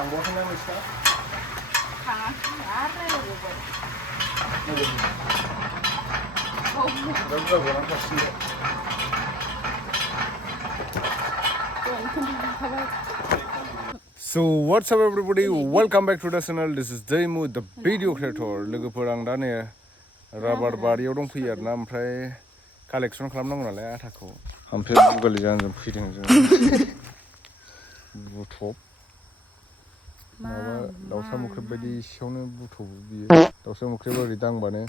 थांबावाखैना नोंसिना? थाङाखै आरो रायलायबावबाय। बिराद बुरजा गनानै थासिगोन। So what's up everybody? Welcome back to the channel. This is Daimu, the video creator. लोगोफोर आं दा नै राबार बारियाव दंफैयो आरोना ओमफ्राय कालेक्सन खालामनांगौ नालाय आटाखौ ओमफ्राय बुगालि जाहांजों फैदों जों बुथब माबा दाउसा मोख्रेब बायदि एसेयावनो बुथबो बियो दाउसा मोख्रेबा ओरै दांबानो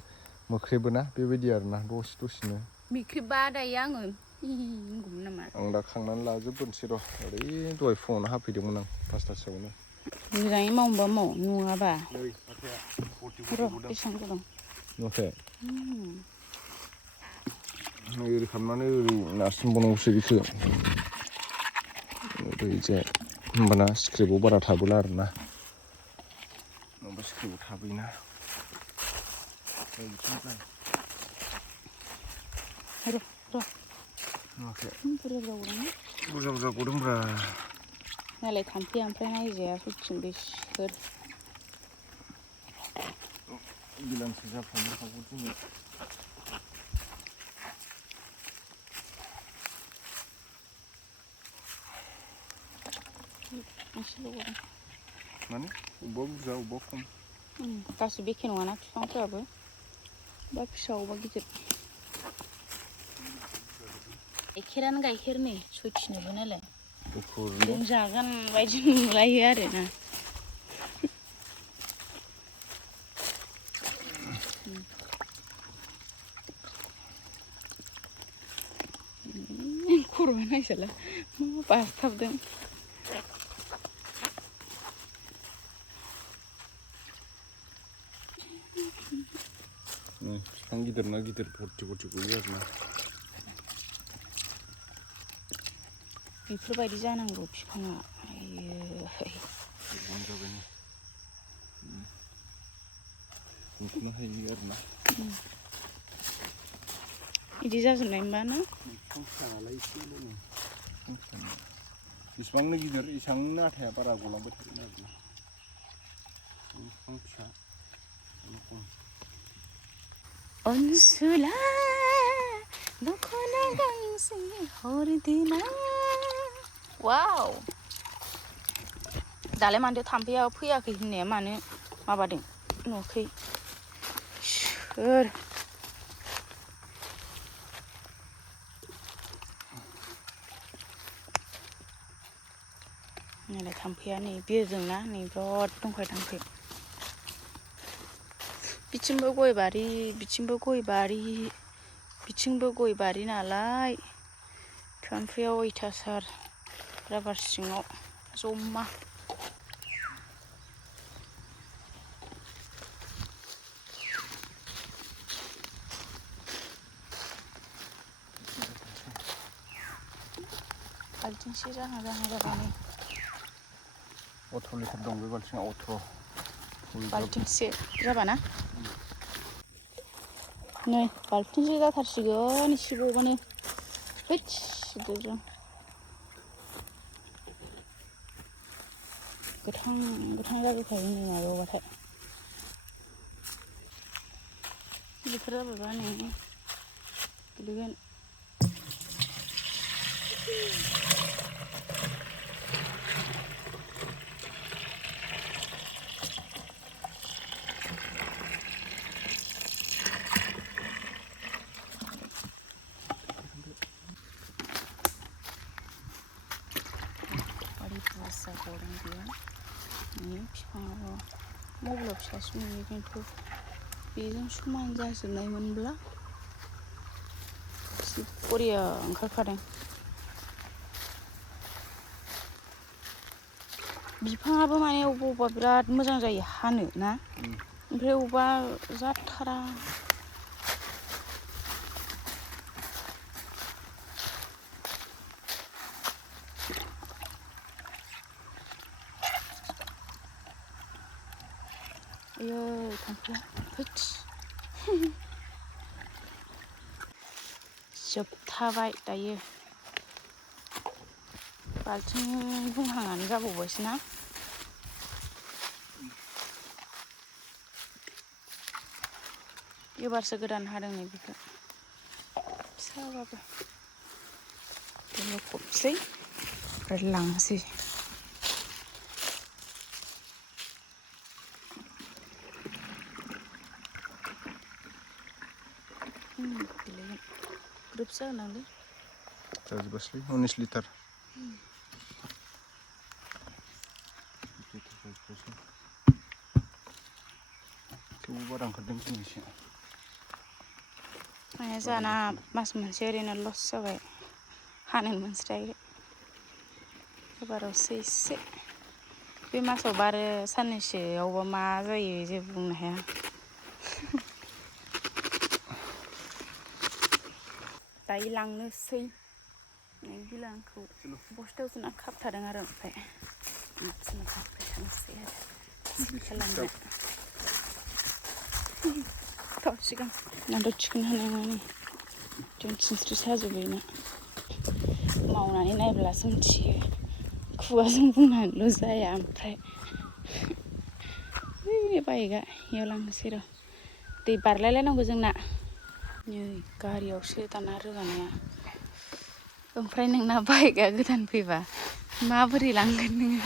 मोख्रेबो ना बेबायदि आरोना दसेनो मोख्रेबा दायो आङो होनगौमोन नामा आं दा खांनानै लाजोबग्रोनोसै र' ओरै दहाय फुङावनो हाफैदोंमोन आं 5थासोआवनो मोजाङै मावनोबा माव नङाबा र' बेसेबां गुदुं नुवाखै ओरै खालामनानै ओरै नारसिनबावनांगौसो बेखौ ओरैजाय होमबाना सिख्रेबाव बारा थाबोला आरोना नङाबा सिख्रेबाव थाबोयोना नुवाखै बुरजा गदोंब्रा नालाय थाम्फैया ओमफ्राय नायजाया सयथिं बेसोर गिलानसो जाफ्रामनो हागौ दिनै माने अबेबा बुरजा अबेबा खम गासिबो एखे नङाना बिफांफोराबो बा फिसा अबेबा गिदिर गाइखेरानो गाइखेर नै सयथिनोबो नालाय लोंजागोन बायदि नुलायो आरोना खर'आ नायसोला मा बासथाबदों बिफां गिदिर ना गिदिर भर्ति गयो आरोना बेफोरबायदि जानांगौ बिफाङा बुंख'नो हायो आरोना बिदि जाजोबनाय होनबा ना बिफां फिसा नालाय एसेल' बिसिबांनो गिदिर एसेबांनो आटाया बारा गलांबाय थागोन आरोना बिफां फिसा खम अनसुला दख'ना गांसे हरदिना वाव दालाय मानोथो थाम्फैया फैयाखै होननाया मानो माबादों नुवाखै सोर नालाय थाम्फैया नै बिरदोंना नै बिराद दंखायो थाम्फै बिथिंबो गय बारि बिथिंबो गय बारि बिथिंबो गय बारि नालाय थाम्फैया अयथासार राबार सिङाव जमा बाल्थिंसे जाहां जाबाय 18 लिटार दं बे बाल्थिङा 18 बाल्थिंसे जाबाना नै बाल्थिंसे जाथारसिगोन एसे बावबानो गोथां जाजोबखायो नै माबायावबाथाय बेफोर जाबायबा नै गोलैगोन बुरजा गदों बेयो नै बिफाङाबो मबाइलाव फिसासो नुयो खिन्थु बेजों समान जाजोबनायमोनब्ला जि बरिया ओंखारखादों बिफाङाबो माने अबेबा बिराद मोजां जायो हानो ना ओमफ्राय अबेबा जाथारा आयो थाम्फैया जोबथाबाय दायो बाल्थिं बुंहांआनो जाबावबायसो ना एबारसो गोदान हादों नै बेखौ फिसाबाबो लखबसै ओमफ्राय लांसै ग्रोब जानांगौ जाजोबासै 19 लिटार थेवबो बारा ओंखारदों दिनैसो माया जाना मास मोनसे ओरैनो लस जाबाय हानो मोनस्रायाखै एबारावसो एसे बे मासावबा आरो साननैसोआवबा मा जायो जेबो बुंनो हाया दायो लांनोसै गिलांखौ बस्थायाव सोना खाबथादों आरो ओमफ्राय आथिङाव खाबबाय थानोसै आरो खालामनो थाब सिगां नाथ' थिखोनो हानाय नङा जों सिनस्रि साजोबबायना मावनानै नायब्लासो मिथियो खुगाजों बुंनानैल' जाया ओमफ्राय बाइकआ इयाव लांनोसै र' दै बारलायलायनांगौ जोंना नै गारियावसो दाना रोगानाया ओमफ्राय नोंना बाइकआ गोदान फैबा माबोरै लांगोन नोङो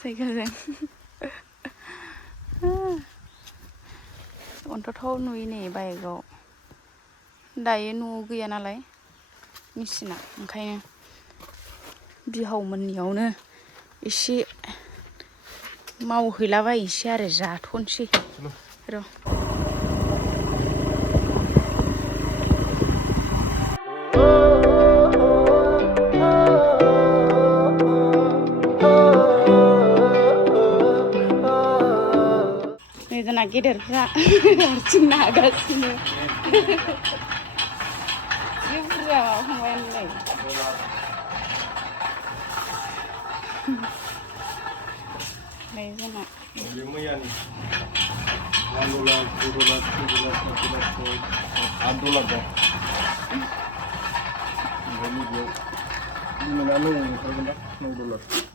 साइकेलजों अन्थाव नुयो नै बाइकआव दायो न'आव गैया नालाय मेचिना ओंखायनो बिहावमोननियावनो एसे मावहैलाबायनोसै आरो जाथ'नोसै र' जोंना गेदेरफ्रा हारसिं नागासिनो जि बुरजा माबाखांबायानो नै नै जोंना मैयानि $1, $2, $3, $4, $5, $8 दं ओमफ्राय नैबेयाव लिमिटआ 9 ओंखारगोन दा $9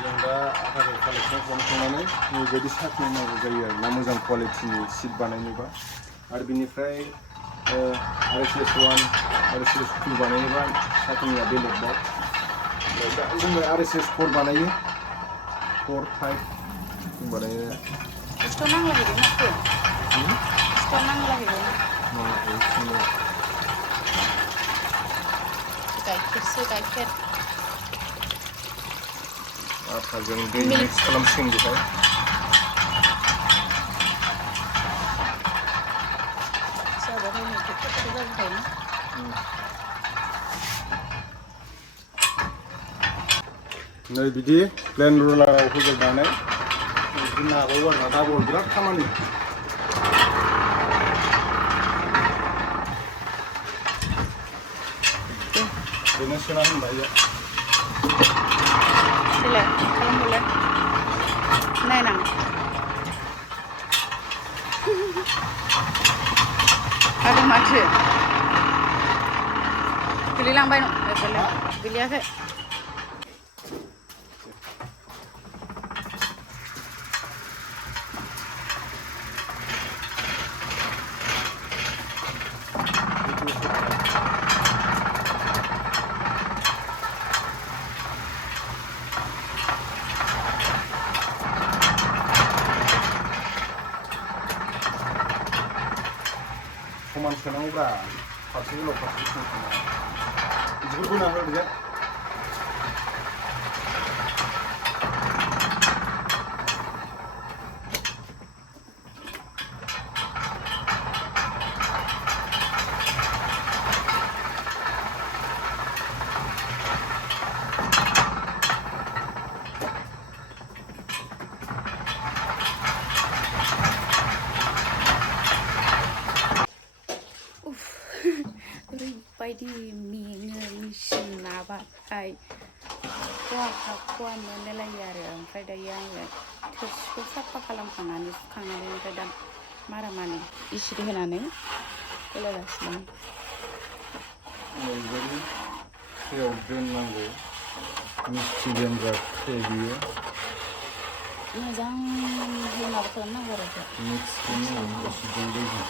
जों दा आटाखौ कालेक्सन खालामखांनानै नैबायदि साख्रि नांगौ जायो आरो ना मोजां क्वालिटिनि सिट बानायनोबा आरो बिनिफ्राय RSS1 RSS2 बानायोबा साख्रिया बेलेगबाव दा जोङो RSS4 बानायो 4, 5 जों बानायो खस्थ' नांलायबाय माथो खस्थ' नांलायबाय गाइखेरसो गाइखेर आटाजों दै मिक्स खालामसिगोन बेहाय जाबाथाय नै थेब जाबोखायोना नै बिदि प्लेन रुलाराव होजोबनानै बिदि नाबावो आरोना डाबल बिराद खामानि बेनो सोना होनबाय देलाय खालामहरलाय नायनां आरो माथो गोलैलांबाय गोलैयाखै समान सोनांगौब्रा फारसे गोलाव फारसे समान सोनांगौ बिदिखौ बोना होदो ओरैबायदि मेङो मेचिन नाबाथाय खवा मोनलायलायो आरो ओमफ्राय दायो आङो थोरसिखौ साफा खालामखांनानै सुखांनानै ओमफ्राय दा मारा माने इस्त्रि होनानै गलायगासिनो ट्रेयाव दोननांगौ मिस्थि दोनग्रा ट्रे बियो मोजां माबा खालामनांगौ आरो बेखौ मिक्स खालामनांगौ एसिदजों दैजों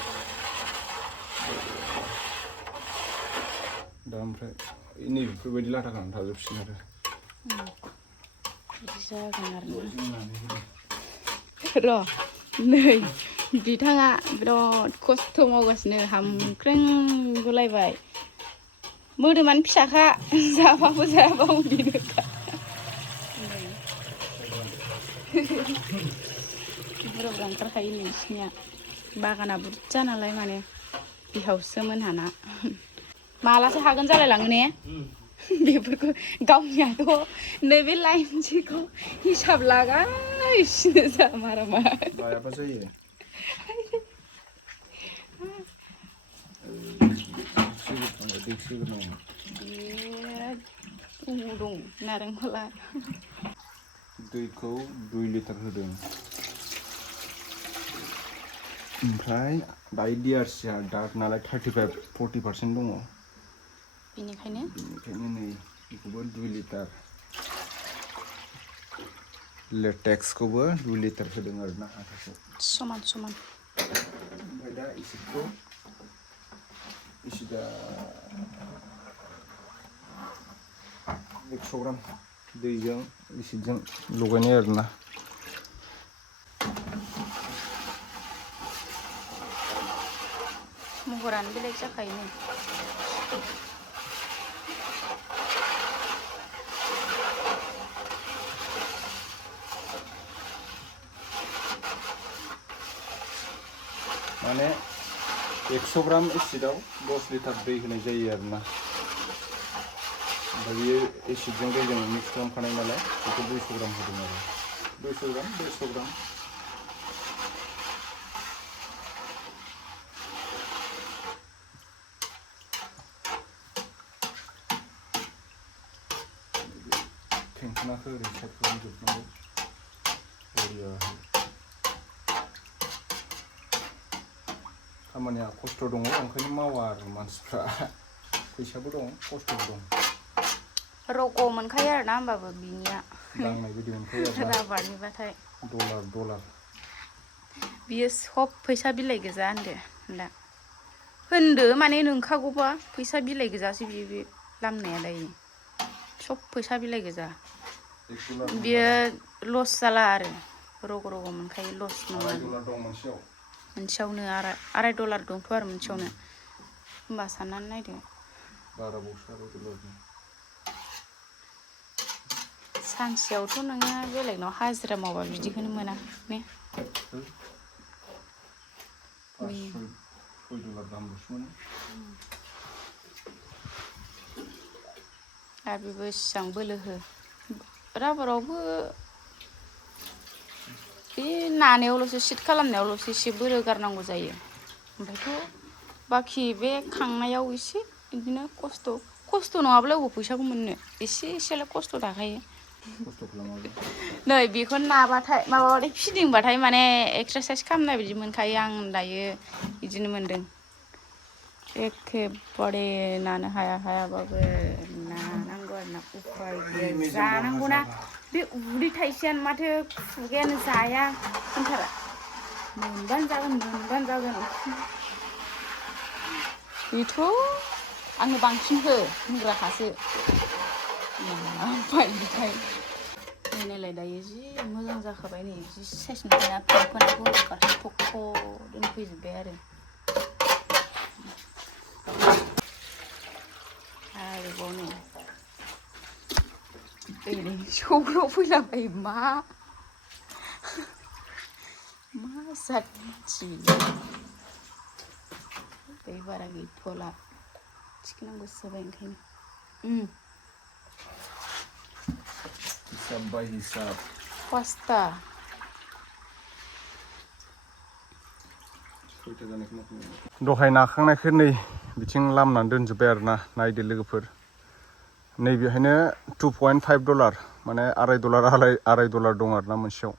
दा ओमफ्राय नैबेफोरबायदि लाथा खानानै थाजोबसिगोन आरो बिदि जागोन आरो र' नै बिथाङा बिराद खस्थ' मावगासिनो हामख्रें गुलायबाय मोदोमानो फिसाखा जाबाबो जायाबाबो उदैनोखा बुरजा बुरजा ओंखारखायो नोंसिनिया बागाना बुरजा नालाय माने बिहावसो मोनहाना मालासो हागोन जालायलाङो ने बेफोरखौ गावनियाथ' नैबे लाइनसेखौ हिसाब लागासिनो जामारामा लायाबा जायो दं नारेंखला दैखौ 2 लिटार होदों ओमफ्राय दायो DRCआ डार्क नालाय 35-40% दङ बेनिखायनो नै बेखौबो 2 लिटार लेटेक्सखौबो 2 लिटार होदों आरोना आटाखौ समान समान ओमफ्राय दा एसिडखौ एसिडा 100 ग्राम दैजों एसिडजों लगायनाय आरोना महरानो बेलेग जाखायो नै माने 100 ग्राम एसिडआव 10 लिटार दै होनाय जायो आरोना ओमफ्राय बेयो एसिडजों दैजों मिक्स खालामखानाय नालाय बेखौ 200 ग्राम होदों आरो 200 ग्राम 150 ग्राम फेंफोनाखौ ओरै साइड खालामजोबनांगौ बरियाहै खामानिया खस्थ' दङ ओंखायनो मावा आरो मानसिफ्रा फैसाबो दं खस्थ'बो दं रग' मोनखायो आरोना होमबाबो बिनिया दांनाय बायदि मोनखायो आरोना राबारनिबाथाय डलार बियो सब फैसा बिलाइ गोजा होनदो माने नोंखागौबा फैसा बिलाइ गोजासो बियो लामनाया दायो सब फैसा बिलाइ गोजा बियो लस जाला आरो रग' मोनखायो लस नङा मोनसेयावनो $2.5 दंथ' आरो मोनसेयावनो होमबा साननानै नायदो सानसेयावथ' नोङो बेलेगनाव हाजिरा मावबा बिदिखौनो मोना ने $6 गाहामल'सो मोनो आरो बेबो इसिबां बोलो हो राबारावबो बे नानायावल'सो सिट खालामनायावल'सो एसे बोलो गारनांगौ जायो ओमफ्रायथ' बाखि बे खांनायाव एसे बिदिनो खस्थ' नङाब्ला अबाव फैसाखौ मोननो एसेल' खस्थ' थाखायो नै बेखौ नाबाथाय माबाबाथाय फिदिंबाथाय माने एक्सारसाइस खालामनाय बिदि मोनखायो आं दायो बिदिनो मोनदों एखेबारे नानो हायाबाबो नानांगौ आरो ना उफाय गैया जानांगौना बे उदै थाइसेयानो माथो खुगायानो जाया होनथारा मोनबानो जागोन बेथ' आंनो बांसिन होनग्राखासो बायदिखाय नायलाय दायो जि मोजां जाखाबाय नै जि साइस नुखाया फेंफोनाखौ थख' दोनफैजोब्बाय आरोबाव नै ओरै सौग्राव फैलाबायो मा जाथि दै बारा गैथ'ला थिखोनांगौसो जाबाय ओंखायनो हिसाब बाय हिसाब 5टा दहाय नाखांनायखौ नै बिथिं लामनानै दोनजोब्बाय आरोना नायदो लोगोफोर नैबेहायनो $2.5 माने $2.5 दं आरोना मोनसेयाव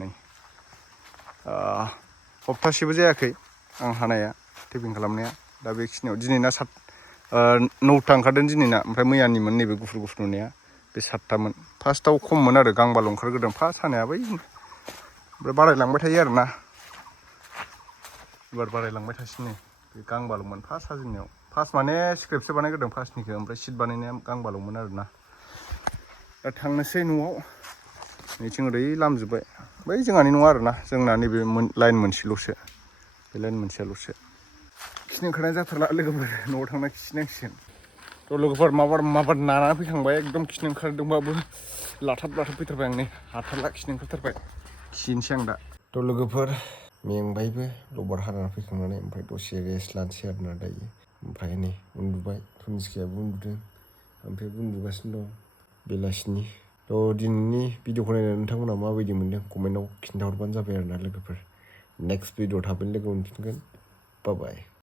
नै सप्तासेबो जायाखै आं हानाया टेपिं खालामनाया दा बेखिनियाव दिनैना 9था ओंखारदों दिनैना ओमफ्राय मैयानिमोन नैबे गुफुर गुफुर नुनाया बे 7थामोन फार्स्टआव खममोन आरो गांबाल' ओंखारग्रोदों फार्स्ट हानाया बै ओमफ्राय बारायलांबाय थायो आरोना एबार बारायलांबाय थासिनो बे गांबाल'मोन फार्स्ट हाजेननायाव फार्स्ट माने स्क्रिप्टसो बानायग्रोदों फार्स्टनिखौ ओमफ्राय सिट बानायनाया गांबाल'मोन आरोना दा थांनोसै न'आव नैथिं ओरै लामजोब्बाय बै जोंहानि नङा आरोना जोंना नैबे लाइन मोनसेल'सो बे लाइन मोनसेयाल'सो खिनो ओंखारनाय जाथारला लोगोफोर न'आव थांना खिनांसिगोन थ' लोगोफोर माबार नानानै फैखांबाय एकदम खिनो ओंखारदोंबाबो लाथाब फैथारबाय आं नै हाथारला खिनो ओंखारथारबाय खिनोसै आं दा थ' लोगोफोर मेंबायबो रबार हानानै फैखांनानै ओमफ्राय दसे रेस्ट लानोसै आरोना दायो ओमफ्राय नै उन्दुबाय तुनिस्कायाबो उन्दुदों ओमफ्राय उन्दुगासिनो दं बेलासिनि थ' दिनैनि भिडिअखौ नायनानै नोंथांमोना माबायदि मोन्दों कमेन्टआव खिन्थाहरबानो जाबाय आरोना लोगोफोर नेक्स्ट भिडिअ थाबैनो लोगो मोनफिनगोन बाय